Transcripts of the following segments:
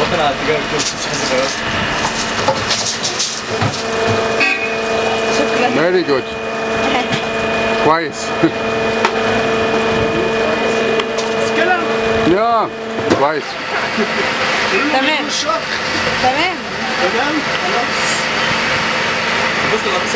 واخد على اتجاه الكرسي مش حاسس بقى. شكرا. Very good. كويس. يا كويس. تمام تمام. تمام خلاص. بص انا بس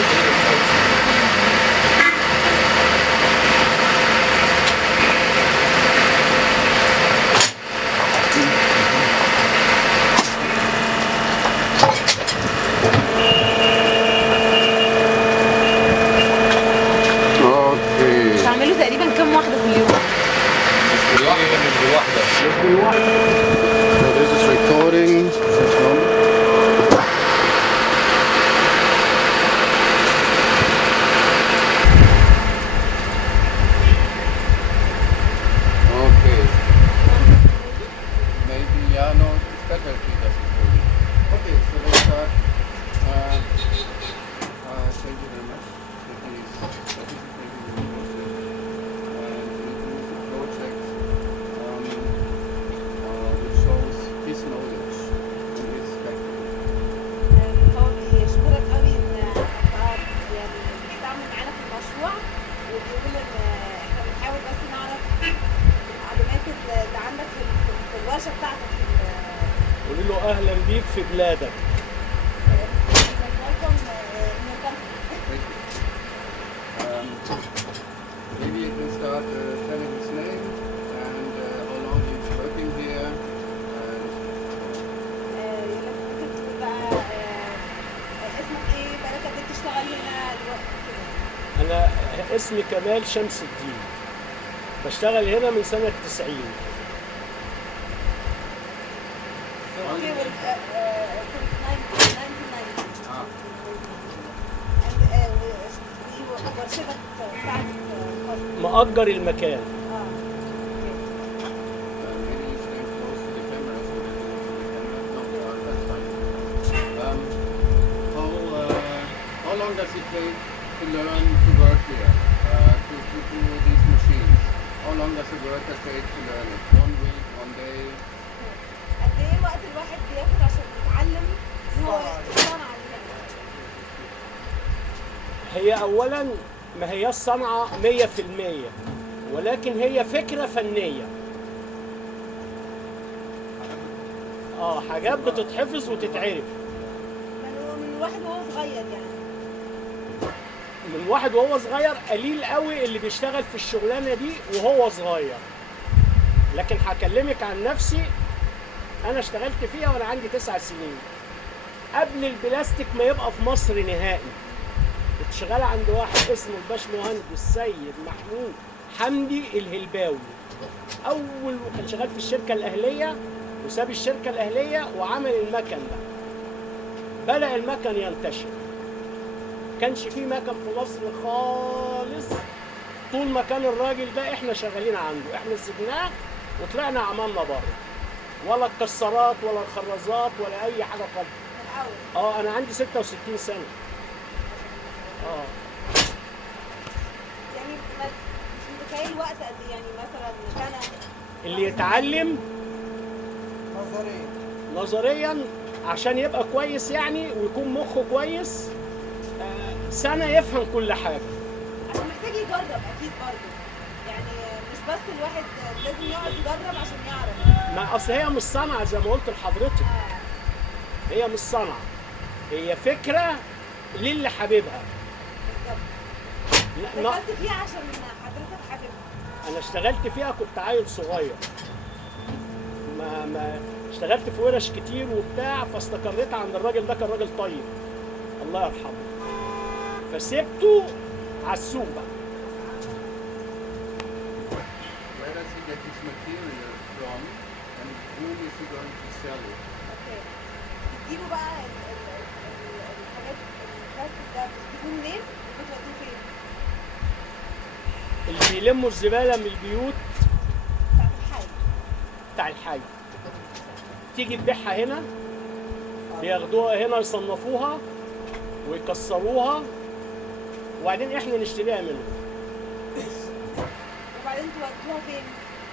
اوكي. تعملوا تقريبا كم واحدة في اليوم؟ So this is recording. Okay. Maybe no, it's better if he doesn't hold it. Okay, so let's start. Thank you very much. That is participating in the project. And we do the project which shows his knowledge in his factory. هو بيشكرك قوي ان يعني بتعمل معانا في المشروع، وبيقول ان احنا بنحاول بس نعرف المعلومات اللي عندك في الورشه بتاعتك. قولي له اهلا بيك في بلادك. Thank you. Maybe you can start telling his name and how long he's working here. ممكن تقول بقى اسمك ايه؟ بقالك قد ايه بتشتغل هنا دلوقتي كده؟ انا اسمي كمال شمس الدين، بشتغل هنا من سنة 90. Okay, well, since 1990. Ah. And دي ورشتك بتاعتك الخاصة. مأجر المكان. Maybe you stand close to the camera so that you can see the camera. No, that's fine. How long does it take to learn to work here? To do these machines? How long does a worker take to learn it? 1 week, 1 day? قد ايه وقت الواحد بياخد عشان يتعلم ان هو يصنع المكنة؟ هي اولا ما هي الصنعة 100%، ولكن هي فكرة فنية. حاجات بتتحفظ وتتعرف. من واحد وهو صغير يعني. من واحد وهو صغير قليل قوي اللي بيشتغل في الشغلانة دي وهو صغير. لكن هكلمك عن نفسي، انا اشتغلت فيها وانا عندي 9 سنين قبل البلاستيك ما يبقى في مصر نهائي. كنت شغال عند واحد اسمه الباشمهندس سيد محمود حمدي الهلباوي. كان شغال في الشركة الأهلية وساب الشركة الأهلية وعمل المكن ده. بدأ المكن ينتشر. كانش فيه مكن في مصر خالص. طول ما كان الراجل ده احنا شغالين عنده، احنا سبناه وطلعنا عملنا بره. ولا الكسرات ولا الخرازات ولا أي حاجة خالص. من الأول. أنا عندي 66 سنة. يعني مش متخيل وقت قد ايه، يعني مثلا سنة. اللي يتعلم نظريا عشان يبقى كويس يعني ويكون مخه كويس، سنة يفهم كل حاجة. عشان محتاج يجرب أكيد برضه. يعني مش بس الواحد لازم يقعد يجرب عشان يعرف. ما أصل هي مش صنعة زي ما قلت لحضرتك. هي مش صنعة، هي فكرة للي حاببها. بالظبط. دخلت فيها عشان حضرتك حاببها. أنا اشتغلت فيها كنت عيل صغير. ما اشتغلت في ورش كتير وبتاع، فاستقريت عند الراجل ده. كان راجل طيب الله يرحمه، فسبته على السوق بقى. Where does he get his material from and whom is he going to sell it? اوكي. بتجيبوا بقى الحاجات البلاستيك ده بتجيبوه منين وبتودوه فين؟ اللي بيلموا الزبالة من البيوت بتاعت الحي. بتاع الحي تيجي تبيعها هنا، بياخدوها هنا يصنفوها ويكسروها وبعدين احنا نشتريها منهم. وبعدين تودوها فين؟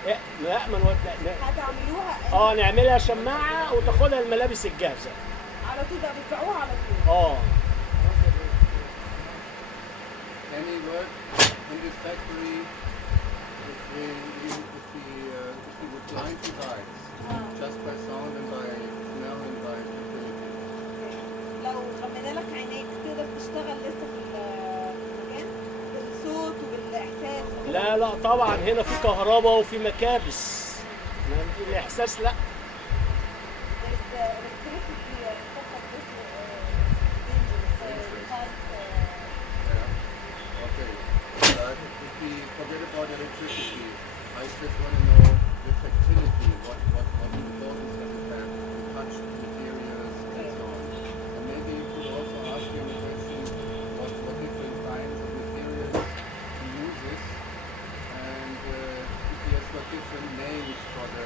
إيه، لا ما نود- لا. هتعملوها نعملها شماعه وتاخدها الملابس الجاهزه. على طول بقى بتبيعوها على طول. Any work in this factory, if we would blind you guys, just by sound and by smell and by ability. لو غمينا لك عينيك تقدر تشتغل لسه في المكان بالصوت وبالاحساس وكده؟ لا لا طبعا هنا في كهرباء وفي مكابس، ما في الاحساس لا. There's electricity فقط بس dangerous you can't Yeah. Okay. If we forget about electricity, I just want to know the tactility. What importance does it have to touch the materials and so on? And maybe you could also ask him a question: what different kinds of materials he uses, and if he has got different names for the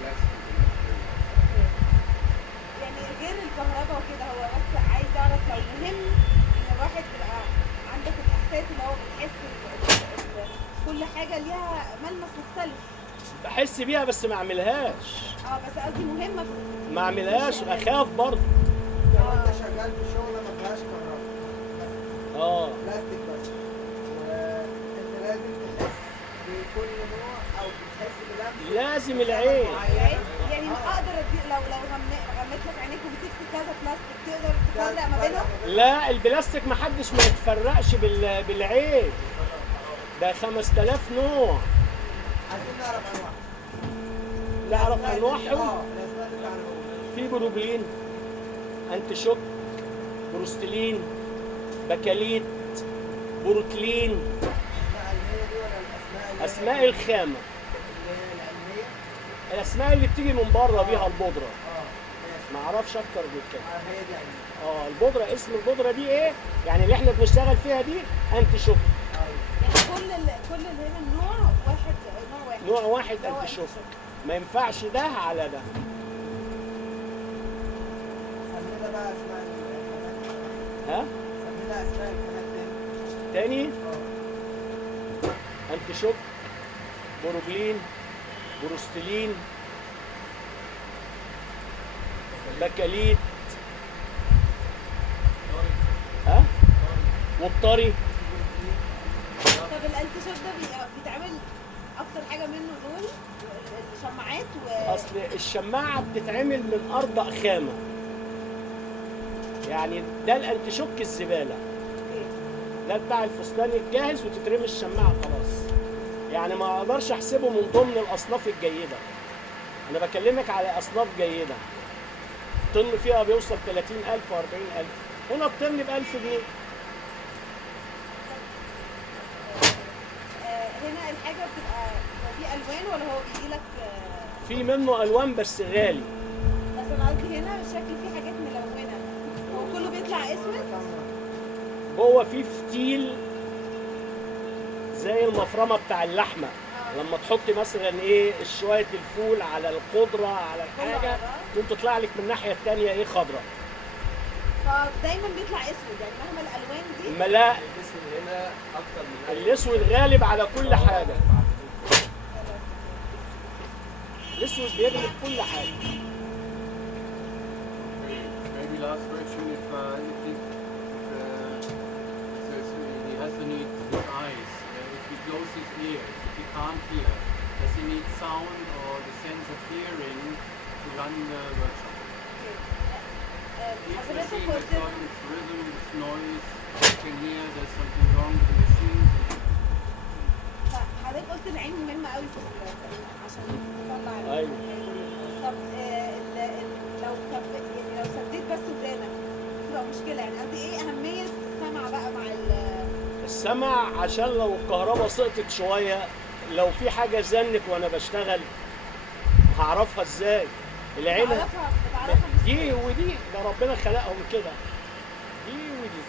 plastic material. يعني غير الكهرباء وكده هو بس عايز يعرف لو مهم ان الواحد تبقى عندك الاحساس اللي هو بتحس كل حاجه ليها ملمس مختلف. بحس بيها بس ما اعملهاش، بس قصدي مهمه في ما اعملهاش اخاف برضه. لو انت شغال في شغله ما فيهاش كهرباء بس بلاستيك بس، وانت لازم تحس بكل نوع او بتحس بلمسه لازم العين. يعني اقدر لو غميت لك عينيك ومسكت كذا بلاستيك تقدر تفرق ما بينهم؟ لا البلاستيك ما حدش ما يتفرقش بالعين، ده 5000 نوع. عايزين نعرف انواع. نعرف انواعهم. الاسماء اللي تعرفوها. في بروبلين، انتي شوك، بروستلين، بكاليت، بروتلين. اسماء علميه دي ولا الاسماء اللي اسماء الخامه، اللي هي العلميه؟ الاسماء اللي بتيجي من بره بيها البودره، ماشي. ما اعرفش اكتر من كده. هي دي علميه. البودره، اسم البودره دي ايه؟ يعني اللي احنا بنشتغل فيها دي انتي شوك، يعني كل اللي هنا النوع واحد نوع واحد هو انتي شوك، ما ينفعش ده على ده. سمينا بقى اسماء الخامات. ها؟ سمينا اسماء الخامات تاني. تاني انتي شوك، بروبلين، بروستلين، بكاليت، ها؟ والطري. طب الانتشار ده بيتعمل اكتر حاجه منه دول الشماعات اصل الشماعه بتتعمل من ارض خامه، يعني ده الانتشوك الزباله، ده بتاع الفستان الجاهز وتترمي الشماعه خلاص، يعني ما اقدرش احسبه من ضمن الاصناف الجيده. انا بكلمك على اصناف جيده، طن فيها بيوصل 30,000 و40,000، هنا الطن ب1000 جنيه. هنا الحاجه بتبقى في الوان ولا هو بيجي لك في منه الوان بس غالي. بس انا قصدي هنا الشكل فيه حاجات ملونه، هو كله بيطلع اسود. هو في فتيل زي المفرمه بتاع اللحمه، لما تحطي مثلا ايه شويه الفول على الخضره على الحاجه تقوم تطلع لك من الناحيه الثانيه ايه خضره، فدايما بيطلع اسود يعني مهما الالوان دي. اما لا الاسم هنا اكتر من الاسود غالب على كل حاجه، الاسود بيغلب كل حاجه. Maybe last question: if he has to need his eyes, if he closes his ears, if he can't hear, does he need sound or the sense of hearing to run the workshop? Each حضرتك machine قلت has got its rhythm, its noise. You can hear there's something wrong with the machine. حضرتك قلت العين مهمه قوي في عشان تطلع أيوة. طب لو سديت بس ودانك تبقى مشكله، يعني قصدي ايه اهميه السمع بقى مع السمع؟ عشان لو الكهرباء سقطت شويه، لو في حاجه زنت وانا بشتغل هعرفها ازاي؟ العين بتعرفها دي ودي، ده ربنا خلقهم كده، دي ودي.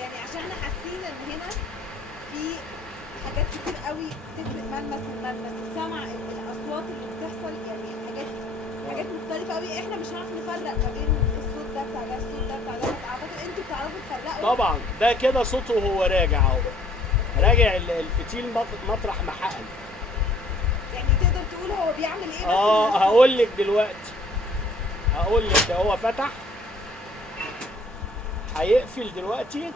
يعني عشان احنا حاسين ان هنا في حاجات كتير قوي تفرق ملمس من ملمس، السمع، الاصوات اللي بتحصل، يعني حاجات مختلفه قوي، احنا مش هنعرف نفرق ما بين الصوت ده بتاع ده الصوت ده بتاع ده، بس اعتقد انتوا بتعرفوا تفرقوا. طبعا ده كده صوته وهو راجع اهو، راجع الفتيل مطرح ما حقن، هو بيعمل ايه بس هقول لك دلوقتي. هقول لك ده هو فتح، هيقفل دلوقتي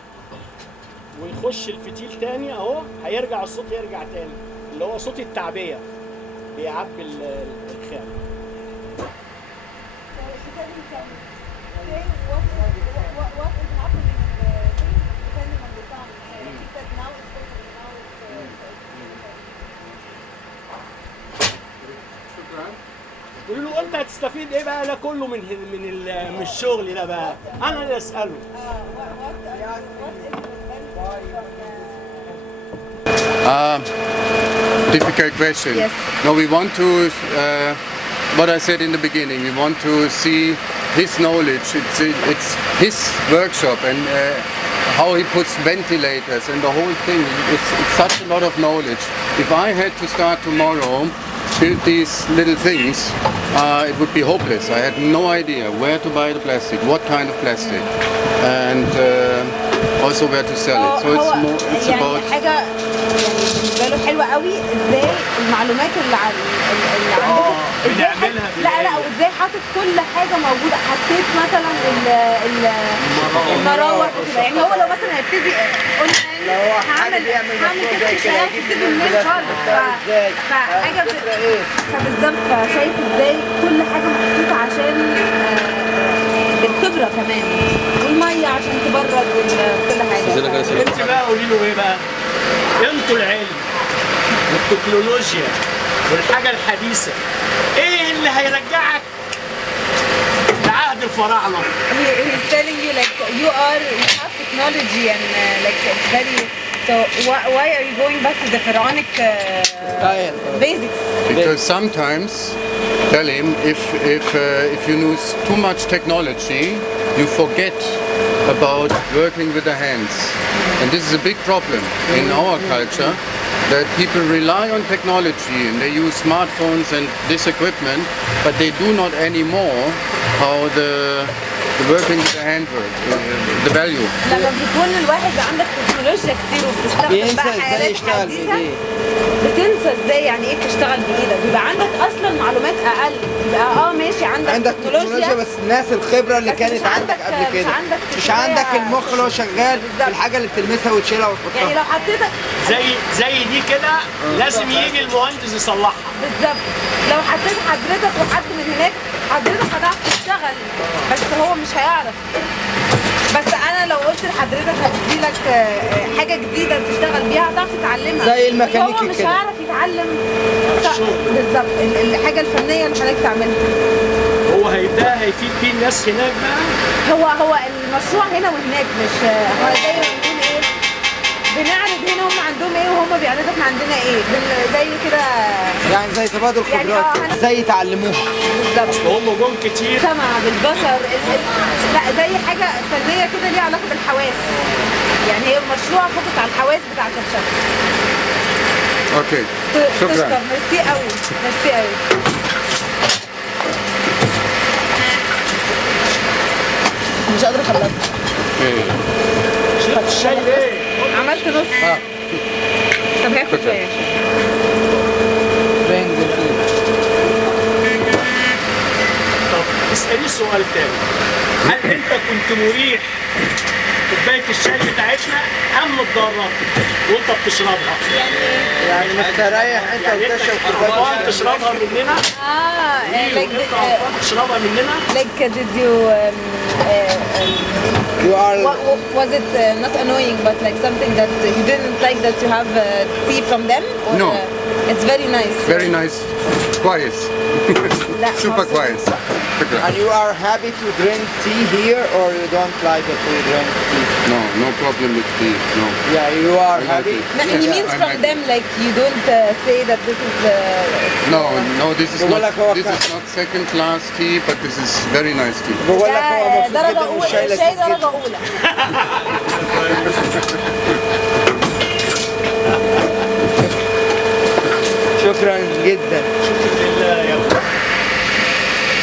ويخش الفتيل تاني اهو، هيرجع الصوت يرجع تاني اللي هو صوت التعبية بيعبي الخام. قولوا له انت هتستفيد ايه بقى ده كله من الشغل ده بقى؟ انا اللي اساله. Difficult question. Yes. No, we want to, what I said in the beginning, we want to see his knowledge. It's his workshop and how he puts ventilators and the whole thing. It's such a lot of knowledge. If I had to start tomorrow, build these little things, it would be hopeless. I had no idea where to buy the plastic, what kind of plastic, and also where to sell it. So it's يعني about حاجه يعني بالنسبه له حلوه قوي ازاي المعلومات اللي عندكم بنعملها لا وازاي حاطط كل حاجه موجوده. حطيت مثلا المراوح وكده، يعني هو لو مثلا هيبتدي قلنا لو هو حاجة هعمل بيعمل مشروع كده زي مش كده، هيعرف يجيب يبتدي منين منين خالص. ازاي؟ فحاجه الفكرة ايه؟ فبالظبط فشايف ازاي كل حاجه محطوطه عشان بالخبره كمان، والميه عشان تبرد وكل حاجه. انت بقى قولي له ايه بقى؟ انتوا العلم والتكنولوجيا والحاجه الحديثه ايه اللي هيرجعك لعهد الفراعنه؟ He's telling you like you have technology and like it's very. So why are you going back to the pharaonic basics? because sometimes, tell him, if you use too much technology, you forget about working with the hands, and this is a big problem in our culture. That people rely on technology and they use smartphones and this equipment, but they do not anymore how the working with the hand work, the value. لما بيكون الواحد عندك تكنولوجيا كتير وبتستخدم بينسى بقى ازاي آلات يشتغل حديثة، بايديه. بتنسى ازاي يعني ايه تشتغل بايدك. بيبقى عندك اصلا معلومات اقل، يبقى ماشي عندك تكنولوجيا بس الناس الخبره اللي بس كانت مش عندك قبل مش كده، عندك مش عندك كفاية المخ اللي هو شغال بالظبط. الحاجه اللي بتلمسها وتشيلها وتحطها. يعني لو حطيتك زي دي كده لازم يجي المهندس يصلحها. بالظبط، لو حطيت حضرتك وحد من هناك حضرتك هتعرف تشتغل، بس هو مش هيعرف. بس انا لو قلت لحضرتك هديلك حاجه جديده تشتغل بيها هتعرف تتعلمها، زي الميكانيكي بس هو مش كده. هيعرف يتعلم بالظبط الحاجه الفنيه اللي حضرتك تعملها. هو هيفيد بيه الناس هناك بقى. هو المشروع هنا وهناك، مش هو زي ما بنقول ايه، بنعرض هنا هم عندهم ايه وهم بيعرضوا احنا عندنا ايه، زي كده يعني زي تبادل يعني خبرات، ازاي يتعلموها. بالظبط. هم جم كتير. سمع بالبصر لا زي حاجه فنيه كده ليها علاقه بالحواس، يعني هي المشروع فوكس على الحواس بتاعت الشخص. Okay. تشكر، شكرا. ميرسي قوي، ميرسي قوي. مش قادره اخلصها. شربت الشاي ليه؟ عملت نص. طب هاخد شويه. طب اسألي سؤال تاني. هل انت كنت مريح كوباية الشاي بتاعتنا ام متضرر وانت بتشربها؟ يعني مستريح انت يعني انت وبتشرب قرفان تشربها مننا؟ like وانت قرفان تشربها مننا؟ like did you You are was it not annoying but like something that you didn't like that you have tea from them? Or, No. It's very nice. Very nice. Quiet. لا، Super خلاص. quiet. شكرا. and you are happy to drink tea here or you don't like it to drink tea? No, no problem with tea. No. Yeah, you are I like happy. it. No, he Yes, means I from like them like you don't say that this is No, no, this is بقول not. لك هو This is not second class tea, but this is very nice tea. بقول لك هو ده مبسوط درجة جدا أولى، والشاي الشاي لذيذ درجة جدا. أولى. شكرا جدا.